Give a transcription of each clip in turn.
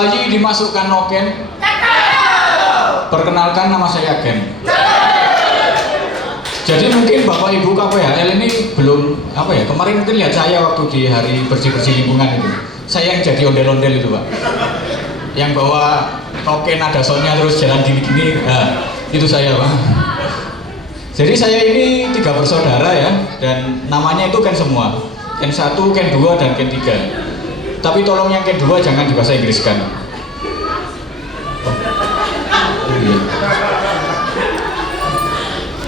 bayi dimasukkan noken. Perkenalkan, nama saya Ken. Jadi mungkin Bapak Ibu KPHL ini belum apa ya, kemarin mungkin lihat saya waktu di hari bersih-bersih lingkungan itu. Saya yang jadi ondel-ondel itu Pak. Yang bawa token ada soundnya terus jalan gini-gini, nah, itu saya Pak. Jadi saya ini 3 bersaudara ya, dan namanya itu Ken semua. Ken 1, Ken 2, dan Ken 3. Tapi tolong yang Ken 2 jangan dibahasa Inggriskan.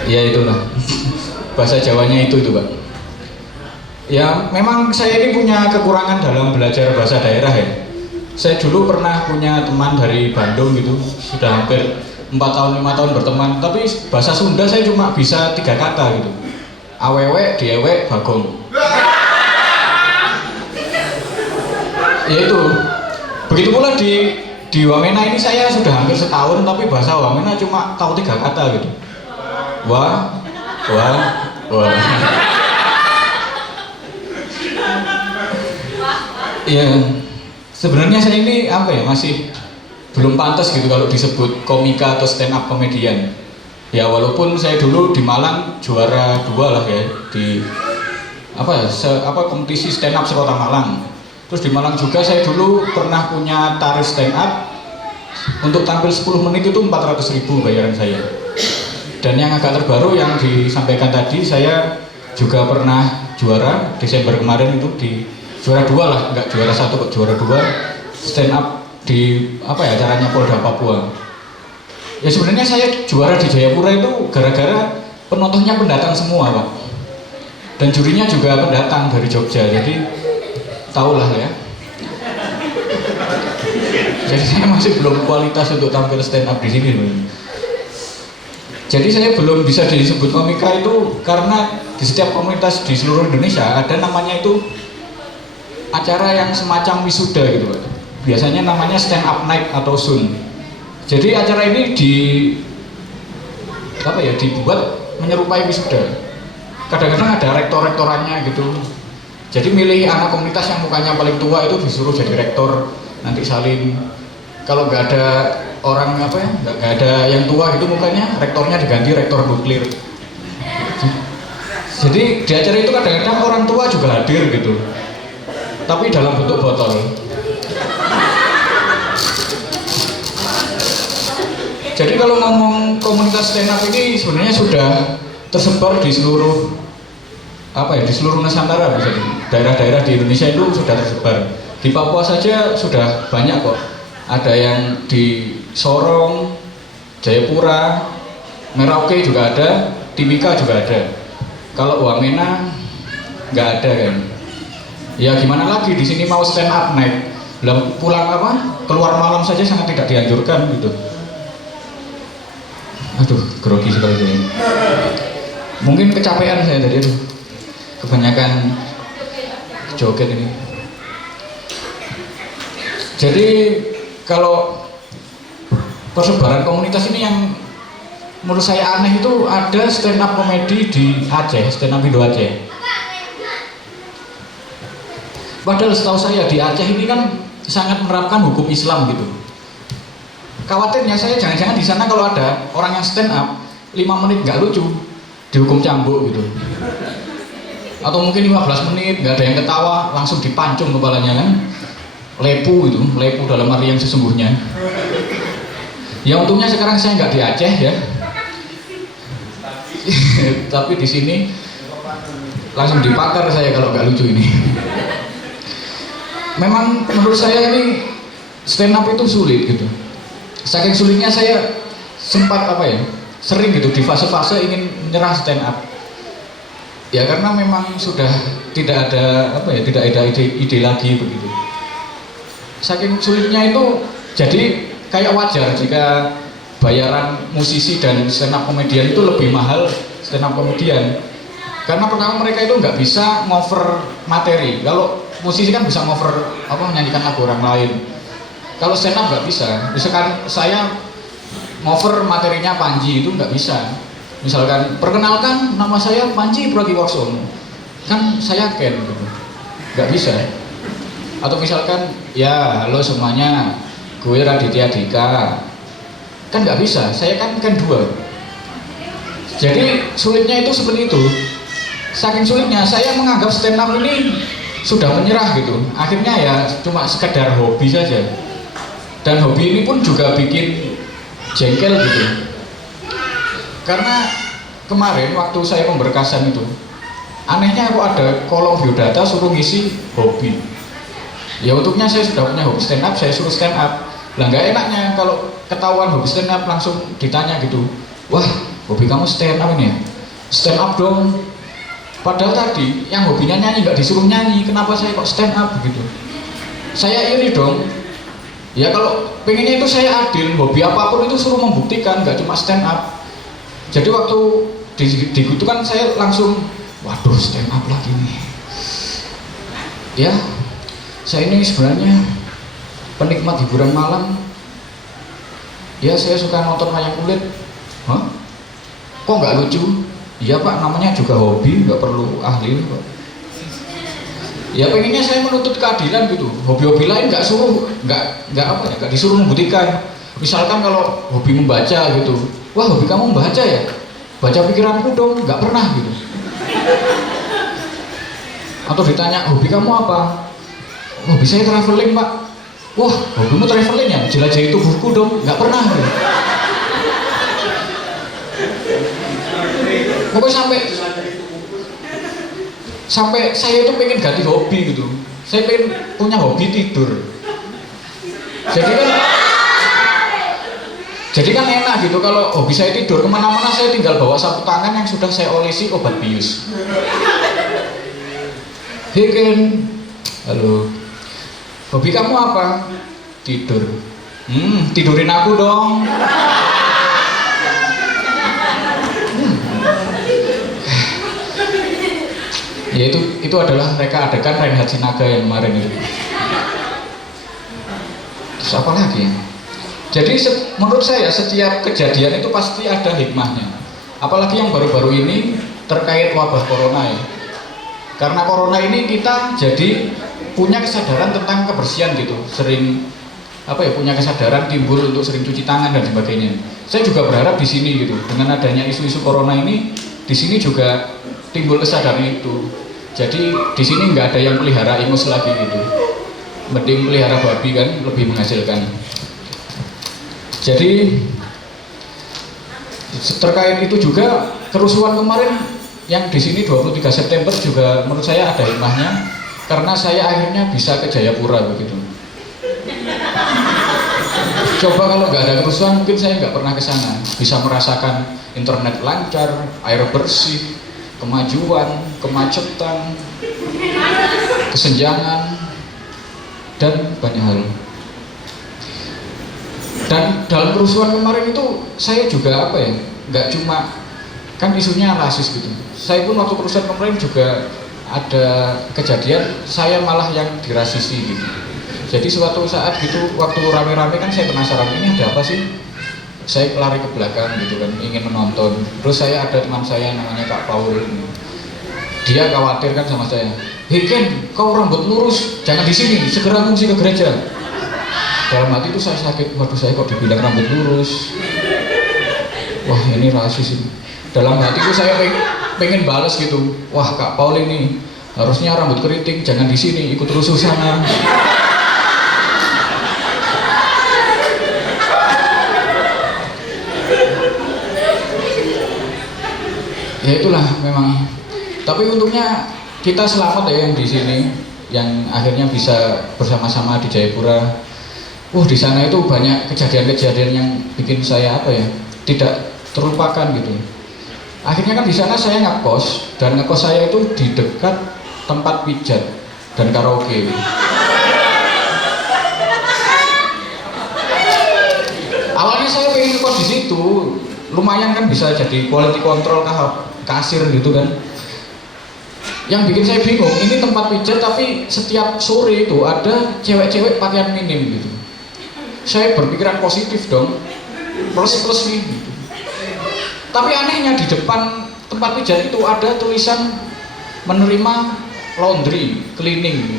Ya itulah bahasa Jawanya itu Pak. Ya memang saya ini punya kekurangan dalam belajar bahasa daerah ya. Saya dulu pernah punya teman dari Bandung gitu, sudah hampir 4 tahun 5 tahun berteman, tapi bahasa Sunda saya cuma bisa 3 kata gitu. Awewe, diewe, bagong. Ya itu. Begitu pula di Wamena ini saya sudah hampir setahun, tapi bahasa Wamena cuma tahu 3 kata gitu. Wah. Ya, sebenarnya saya ini apa ya, masih belum pantas gitu kalau disebut komika atau stand up komedian. Ya walaupun saya dulu di Malang juara 2 lah ya di kompetisi stand up sekota Malang. Terus di Malang juga saya dulu pernah punya tarif stand up untuk tampil 10 menit itu 400.000 bayaran saya. Dan yang agak terbaru yang disampaikan tadi, saya juga pernah juara Desember kemarin itu di juara 2 lah, nggak juara 1 kok, juara 2 stand up di acaranya Polda Papua. Ya sebenarnya saya juara di Jayapura itu gara-gara penontonnya pendatang semua Pak, dan jurinya juga pendatang dari Jogja, jadi tahulah ya. Jadi saya masih belum kualitas untuk tampil stand up di sini Pak. Jadi saya belum bisa disebut komika itu karena di setiap komunitas di seluruh Indonesia ada namanya itu acara yang semacam wisuda gitu Pak. Biasanya namanya stand up night atau sun. Jadi acara ini dibuat menyerupai wisuda. Kadang-kadang ada rektor-rektorannya gitu. Jadi milih anak komunitas yang mukanya paling tua itu disuruh jadi rektor, nanti salin. Kalau nggak ada orang nggak ada yang tua gitu mukanya, rektornya diganti rektor nuklir. Jadi di acara itu kadang-kadang orang tua juga hadir gitu, tapi dalam bentuk botol. Jadi kalau ngomong komunitas stand up ini sebenarnya sudah tersebar di seluruh di seluruh Nusantara, bisa di daerah-daerah di Indonesia itu sudah tersebar. Di Papua saja sudah banyak kok. Ada yang di Sorong, Jayapura, Merauke juga ada, Timika juga ada. Kalau Wamena nggak ada kan. Ya gimana lagi, di sini mau stand up night, pulang keluar malam saja sangat tidak dianjurkan gitu. Aduh, grogi sekali saya. Mungkin kecapean saya tadi tuh, kebanyakan joget ini. Jadi kalau persebaran komunitas ini yang menurut saya aneh itu ada stand up komedi di Aceh, stand up Indo Aceh. Padahal setahu saya di Aceh ini kan sangat menerapkan hukum Islam gitu. Khawatirnya saya jangan-jangan di sana kalau ada orang yang stand up 5 menit nggak lucu, dihukum cambuk gitu. Atau mungkin 15 menit nggak ada yang ketawa, langsung dipancung kepalanya kan. Lepu itu, lepu dalam arti yang sesungguhnya. Ya untungnya sekarang saya nggak di Aceh ya. Tapi di sini langsung dipakar saya kalau nggak lucu ini. Memang menurut saya ini stand up itu sulit gitu. Saking sulitnya saya sempat sering gitu di fase-fase ingin menyerah stand up. Ya karena memang sudah tidak ada tidak ada ide lagi begitu. Saking sulitnya itu, jadi kayak wajar jika bayaran musisi dan stand up komedian itu lebih mahal stand up komedian. Karena pertama mereka itu nggak bisa ngover materi. Kalau musisi kan bisa ngover menyanyikan lagu orang lain. Kalau stand up nggak bisa. Misalkan saya ngover materinya Panji itu nggak bisa. Misalkan perkenalkan nama saya Panji Pragiwaksono, kan saya Ken gitu, nggak bisa. Atau misalkan ya halo semuanya, gue Raditya Dika, kan nggak bisa, saya kan dua. Jadi sulitnya itu seperti itu. Saking sulitnya saya menganggap stand up ini sudah menyerah gitu. Akhirnya ya cuma sekedar hobi saja. Dan hobi ini pun juga bikin jengkel gitu. Karena kemarin waktu saya pemberkasan itu, anehnya kok ada kolom biodata suruh ngisi hobi. Ya untuknya saya sudah punya hobi stand up, saya suruh stand up. Lah nggak enaknya kalau ketahuan hobi stand up langsung ditanya gitu, wah hobi kamu stand up ini ya? Stand up dong. Padahal tadi yang hobinya nyanyi nggak disuruh nyanyi, kenapa saya kok stand up begitu? Saya iri dong. Ya kalau pengennya itu saya adil, hobi apapun itu suruh membuktikan, nggak cuma stand up. Jadi waktu gitu kan saya langsung, waduh stand up lagi nih. Ya, saya ini sebenarnya penikmat hiburan malam. Ya saya suka nonton wayang kulit. Hah? Kok nggak lucu? Iya Pak, namanya juga hobi, nggak perlu ahli Pak. Ya pengennya saya menuntut keadilan gitu. Hobi-hobi lain nggak disuruh membuktikan. Misalkan kalau hobi membaca gitu, wah hobi kamu membaca ya? Baca pikiranku dong, nggak pernah gitu. Atau ditanya hobi kamu apa? Hobi saya traveling Pak. Wah hobimu traveling ya? Jelajahi tubuhku dong, nggak pernah gitu. Pokoknya sampai saya itu pengen ganti hobi gitu. Saya pengen punya hobi tidur. Jadi kan enak gitu kalau hobi saya tidur, kemana-mana saya tinggal bawa sapu tangan yang sudah saya olesi obat bius. Heken, halo. Hobi kamu apa? Tidur. Tidurin aku dong. Ya itu adalah reka adegan Reinhard Sinaga yang kemarin itu. Terus apa lagi ya? Jadi menurut saya setiap kejadian itu pasti ada hikmahnya. Apalagi yang baru-baru ini terkait wabah corona ya. Karena corona ini kita jadi punya kesadaran tentang kebersihan gitu. Sering punya kesadaran timbul untuk sering cuci tangan dan sebagainya. Saya juga berharap di sini gitu. Dengan adanya isu-isu corona ini, di sini juga timbul kesadaran itu. Jadi di sini nggak ada yang pelihara ingus lagi gitu. Mending pelihara babi kan lebih menghasilkan. Jadi terkait itu juga kerusuhan kemarin yang di sini 23 September juga menurut saya ada hikmahnya karena saya akhirnya bisa ke Jayapura begitu. Coba kalau nggak ada kerusuhan mungkin saya nggak pernah ke sana. Bisa merasakan internet lancar, air bersih, kemajuan, kemacetan, kesenjangan, dan banyak hal. Dan dalam kerusuhan kemarin itu saya juga nggak cuma kan isunya rasis gitu. Saya pun waktu kerusuhan kemarin juga ada kejadian saya malah yang dirasisi gitu. Jadi suatu saat gitu waktu rame-rame kan saya penasaran ini ada apa sih? Saya lari ke belakang gitu kan ingin menonton. Terus saya ada teman saya namanya Kak Paul. Dia khawatir kan sama saya. Hei Ken, kau rambut lurus, jangan di sini, segera ngungsi ke gereja. Dalam hati itu saya sakit, waduh saya kok dibilang rambut lurus. Wah ini rasis ini. Dalam hati itu saya pengen balas gitu. Wah Kak Paul ini harusnya rambut keriting, jangan di sini, ikut rusuh sana. Ya itulah memang. Tapi untungnya kita selamat ya yang di sini, yang akhirnya bisa bersama-sama di Jayapura. Di sana itu banyak kejadian-kejadian yang bikin saya tidak terlupakan gitu. Akhirnya kan di sana saya ngekos dan ngekos saya itu di dekat tempat pijat dan karaoke. Awalnya saya pengen ngekos di situ, lumayan kan bisa jadi quality control kasir gitu kan. Yang bikin saya bingung, ini tempat pijat tapi setiap sore itu ada cewek-cewek pakaian minim gitu. Saya berpikiran positif dong, plus nih gitu. Tapi anehnya di depan tempat pijat itu ada tulisan menerima laundry, cleaning gitu.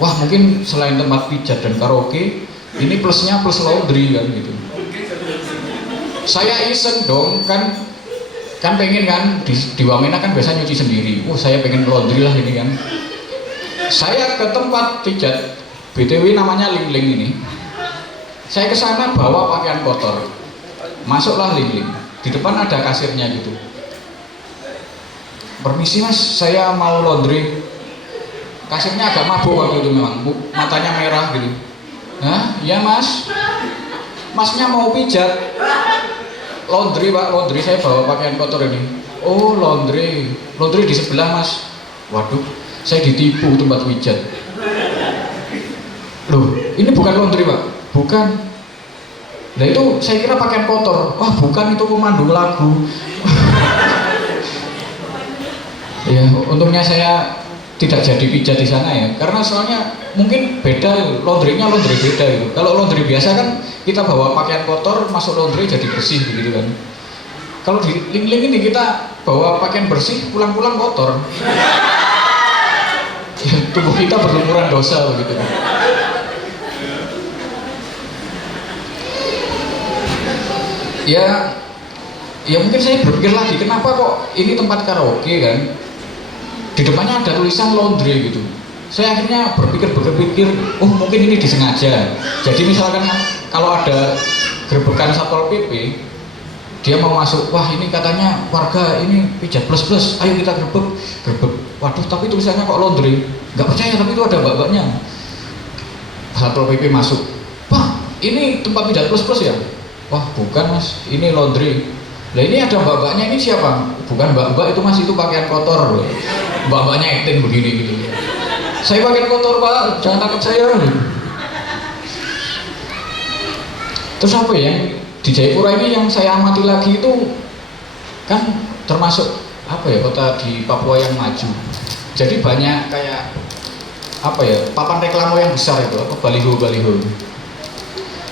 Wah mungkin selain tempat pijat dan karaoke, Ini plusnya plus laundry kan gitu. Saya iseng dong kan pengen kan di Wamena kan biasa nyuci sendiri. Saya pengen laundry lah ini kan. Saya ke tempat pijat BTW namanya Ling Ling ini. Saya ke sana bawa pakaian kotor. Masuklah Ling Ling. Di depan ada kasirnya gitu. Permisi mas, saya mau laundry. Kasirnya agak mabuk waktu itu memang, matanya merah gitu. Hah? Iya mas. Masnya mau pijat? Laundry pak, laundry, saya bawa pakaian kotor ini. Oh laundry, laundry di sebelah mas. Waduh, saya ditipu tempat pijat. Loh, ini bukan laundry pak? Bukan. Nah itu saya kira pakaian kotor. Wah bukan, itu pemandu lagu. Ya untungnya saya tidak jadi pijat di sana ya, karena soalnya mungkin beda laundrynya, laundry beda gitu. Kalau laundry biasa kan kita bawa pakaian kotor masuk laundry jadi bersih begitu kan. Kalau di Ling Ling ini kita bawa pakaian bersih pulang-pulang kotor. Ya, tubuh kita berlumuran dosa begitu kan. Ya mungkin saya berpikir lagi, kenapa kok ini tempat karaoke kan, di depannya ada tulisan laundry gitu. Saya akhirnya berpikir, oh mungkin ini disengaja. Jadi misalkan kalau ada gerebekan Satpol PP, dia mau masuk, wah ini katanya warga ini pijat plus, ayo kita gerebek. Waduh, tapi tulisannya kok laundry. Nggak percaya, tapi itu ada mbak-mbaknya. Satpol PP masuk, wah ini tempat pijat plus ya? Wah bukan mas, ini laundry. Lah ini ada mbak-mbaknya, ini siapa? Bukan mbak-mbak itu mas, itu pakaian kotor. Mbak-mbaknya acting begini gitu. Saya pakaian kotor pak, jangan tangkap saya. Terus apa ya, yang di Jayapura ini yang saya amati lagi itu kan termasuk apa ya, kota di Papua yang maju. Jadi banyak kayak apa ya, papan reklame yang besar itu, apa baliho.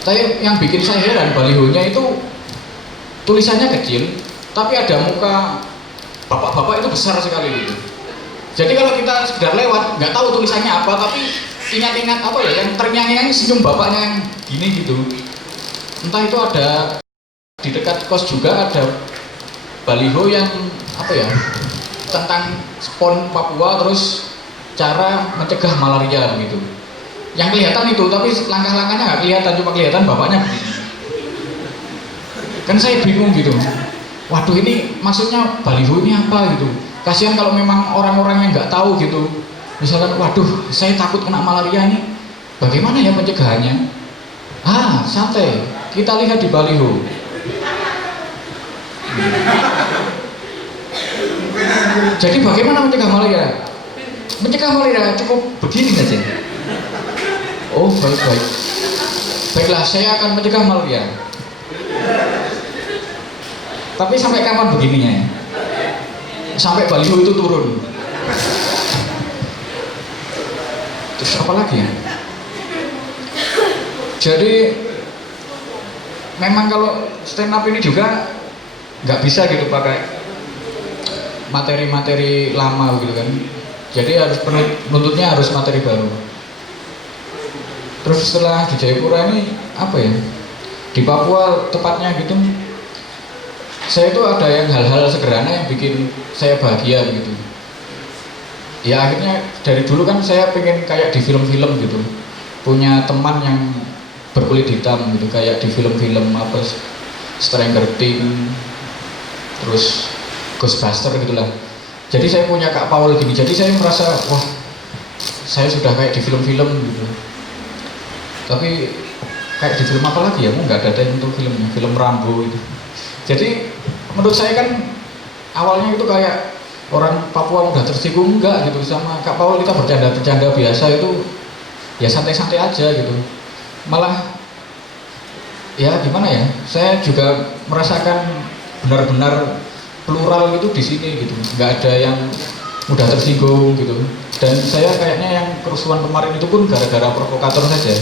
Tapi yang bikin saya heran, balihonya itu tulisannya kecil, tapi ada muka bapak-bapak itu besar sekali gitu. Jadi kalau kita sekedar lewat, nggak tahu tulisannya apa, tapi ingat-ingat apa ya, yang terngiang-ngiang senyum bapaknya yang gini gitu. Entah itu ada di dekat kos juga ada baliho yang apa ya, tentang PON Papua, terus cara mencegah malaria begitu. Yang kelihatan itu, tapi langkah-langkahnya nggak kelihatan, cuma kelihatan bapaknya begini. Kan saya bingung gitu. Waduh, ini maksudnya baliho ini apa gitu. Kasihan kalau memang orang-orang yang nggak tahu gitu. Misalkan, waduh, saya takut kena malaria ini. Bagaimana ya pencegahannya? Santai. Kita lihat di baliho. Jadi bagaimana mencegah malaria? Mencegah malaria cukup begini saja. Oh baik. Baiklah, saya akan mencegah malaria. Tapi sampai kapan begininya ya? Sampai baliho itu turun. Terus apa lagi ya? Jadi memang kalau stand up ini juga nggak bisa gitu pakai materi-materi lama gitu kan. Jadi harus penuntutnya harus materi baru. Terus setelah di Jayapura ini apa ya, di Papua tepatnya gitu, saya itu ada yang hal-hal sederhana yang bikin saya bahagia gitu. Ya akhirnya dari dulu kan saya pengen kayak di film-film gitu, punya teman yang berkulit hitam gitu, kayak di film-film apa, Stranger Things, terus Ghostbuster gitulah. Jadi saya punya Kak Paul gini, jadi saya merasa wah saya sudah kayak di film-film gitu. Tapi kayak di film apa lagi ya, nggak ada untuk film Rambo itu. Jadi menurut saya kan awalnya itu kayak orang Papua mudah tersinggung, enggak gitu. Sama Kak Paul kita bercanda biasa itu ya santai-santai aja gitu. Malah ya gimana ya, saya juga merasakan benar-benar plural gitu di sini gitu, nggak ada yang mudah tersinggung gitu. Dan saya kayaknya yang kerusuhan kemarin itu pun gara-gara provokator saja.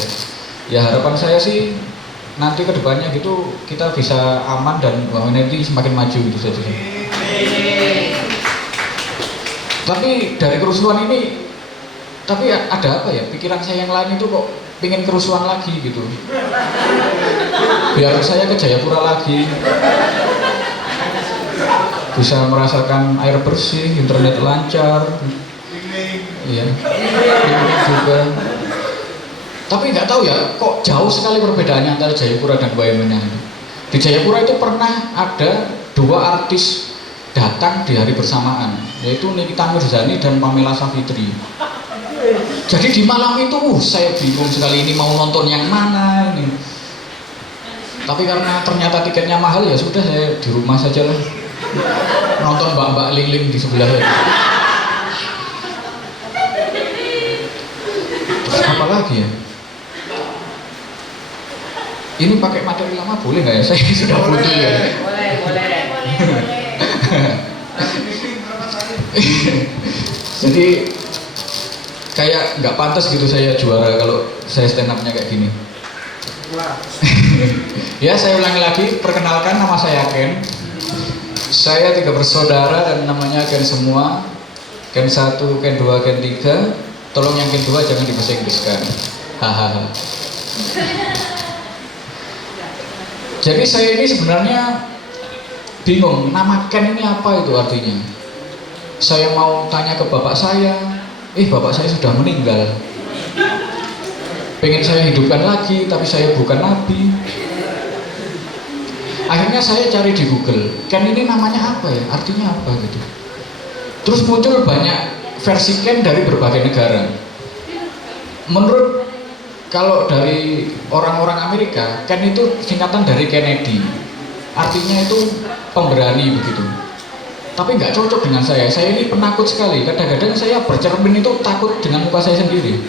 Ya harapan saya sih nanti kedepannya gitu kita bisa aman dan nanti semakin maju gitu saja. Tapi dari kerusuhan ini, tapi ada apa ya, pikiran saya yang lain itu kok pingin kerusuhan lagi gitu, biar saya ke Jayapura lagi, bisa merasakan air bersih, internet lancar, iya, ini juga. Tapi nggak tahu ya, kok jauh sekali perbedaannya antara Jayapura dan Waimena. Di Jayapura itu pernah ada 2 artis datang di hari bersamaan, yaitu Nikita Mirzani dan Pamela Savitri. Jadi di malam itu saya bingung sekali, ini mau nonton yang mana ini. Tapi karena ternyata tiketnya mahal, ya sudah, saya di rumah saja lah, nonton mbak-mbak Liling di sebelah saya. Terus apa lagi ya? Ini pakai materi lama boleh nggak ya? Saya sudah butuh ya. Boleh. Jadi kayak nggak pantas gitu saya juara kalau saya stand up-nya kayak gini. Ya, saya ulangi lagi, perkenalkan, nama saya Ken. Saya 3 bersaudara dan namanya Ken semua. Ken 1, Ken 2, Ken 3. Tolong yang Ken 2 jangan dibahasa Inggriskan. Hahaha. Jadi saya ini sebenarnya bingung, nama Ken ini apa itu artinya. Saya mau tanya ke bapak saya, bapak saya sudah meninggal. Pengen saya hidupkan lagi, tapi saya bukan nabi. Akhirnya saya cari di Google, Ken ini namanya apa ya, artinya apa gitu. Terus muncul banyak versi Ken dari berbagai negara. Menurut kalau dari orang-orang Amerika, Ken itu singkatan dari Kennedy, artinya itu pemberani begitu. Tapi nggak cocok dengan saya ini penakut sekali. Kadang-kadang saya bercermin itu takut dengan muka saya sendiri.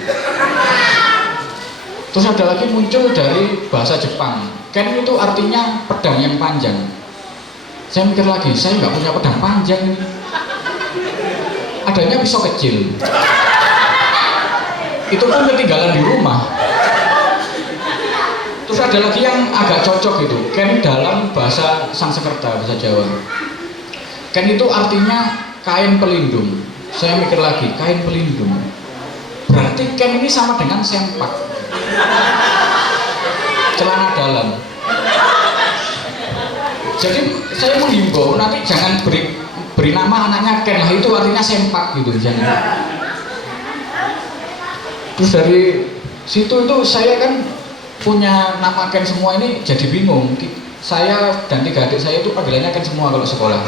Terus ada lagi muncul dari bahasa Jepang, Ken itu artinya pedang yang panjang. Saya mikir lagi, saya nggak punya pedang panjang ini, adanya pisau kecil, itu pun ketinggalan di rumah. Terus ada lagi yang agak cocok gitu, Ken dalam bahasa Sanskerta, bahasa Jawa. Ken itu artinya kain pelindung. Saya mikir lagi, kain pelindung, berarti Ken ini sama dengan sempak, celana dalam. Jadi saya menghimbau nanti jangan beri nama anaknya Ken lah, itu artinya sempak gitu, jangan. Terus dari situ itu saya kan punya nama Ken semua ini jadi bingung. Saya dan 3 adik saya itu panggilannya Ken semua kalau sekolah.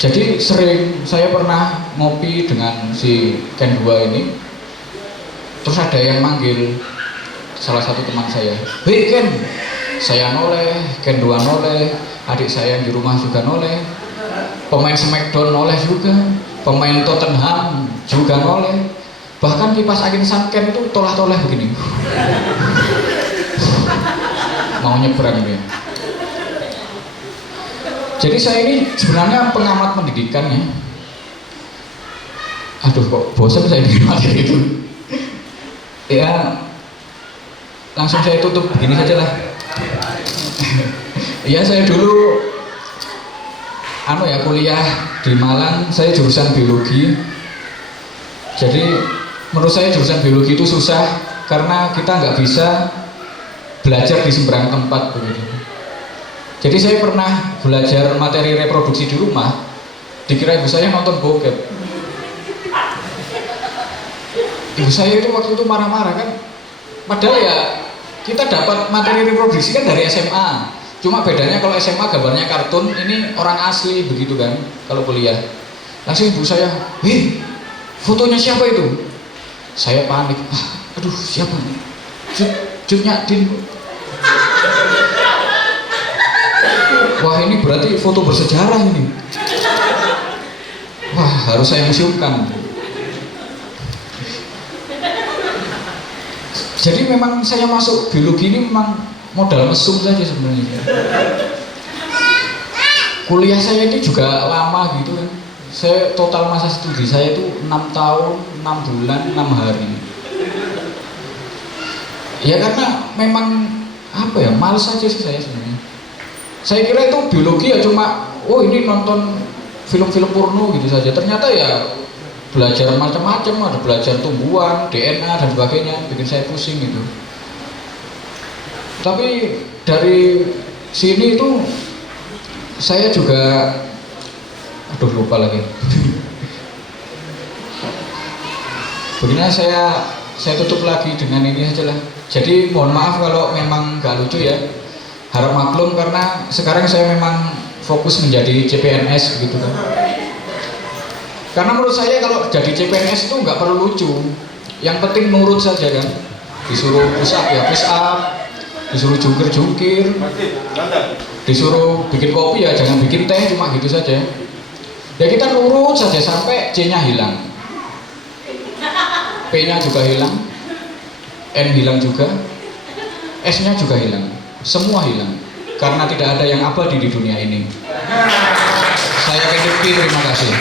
Jadi sering saya pernah ngopi dengan si Ken 2 ini. Terus ada yang manggil salah satu teman saya, "Hei Ken." Saya noleh, Ken 2 noleh, adik saya yang di rumah juga noleh, pemain Smackdown noleh juga, pemain Tottenham juga noleh, bahkan kipas angin Sun Ken itu tolah-toleh begini, mau nyebrang dia. Jadi saya ini sebenarnya pengamat pendidikan ya. Aduh, kok bosan saya di materi itu. Ya, langsung saya tutup begini saja lah. Ya, saya dulu kuliah di Malang, saya jurusan biologi. Jadi menurut saya jurusan biologi itu susah karena kita nggak bisa belajar di sembarang tempat begitu. Jadi saya pernah belajar materi reproduksi di rumah, dikira ibu saya nonton bokep. Ibu saya itu waktu itu marah-marah kan, padahal ya kita dapat materi reproduksi kan dari SMA. Cuma bedanya kalau SMA gambarnya kartun, ini orang asli begitu kan kalau kuliah. Langsung ibu saya, "Hei, fotonya siapa itu?" Saya panik, aduh siapa nih? Cut Nyadin. Wah, ini berarti foto bersejarah ini. Wah, harus saya museumkan. Jadi memang saya masuk biologi ini memang modal mesum saja sebenarnya. Kuliah saya ini juga lama gitu kan. Saya total masa studi saya itu 6 tahun, 6 bulan, 6 hari. Ya karena memang males aja sih saya sebenarnya. Saya kira itu biologi ya cuma ini nonton film-film porno gitu saja. Ternyata ya belajar macam-macam, ada belajar tumbuhan, DNA dan sebagainya, bikin saya pusing gitu. Tapi dari sini itu saya juga, aduh lupa lagi. Begini saya tutup lagi dengan ini aja lah. Jadi mohon maaf kalau memang gak lucu ya, harap maklum karena sekarang saya memang fokus menjadi CPNS gitu kan. Karena menurut saya kalau jadi CPNS itu nggak perlu lucu, yang penting nurut saja kan. Disuruh push up ya push up, disuruh jungkir-jungkir, disuruh bikin kopi ya jangan bikin teh, cuma gitu saja. Ya kita nurut saja sampai C-nya hilang, P-nya juga hilang, N hilang juga, S-nya juga hilang, semua hilang. Karena tidak ada yang abadi di dunia ini. Saya Kevin, terima kasih.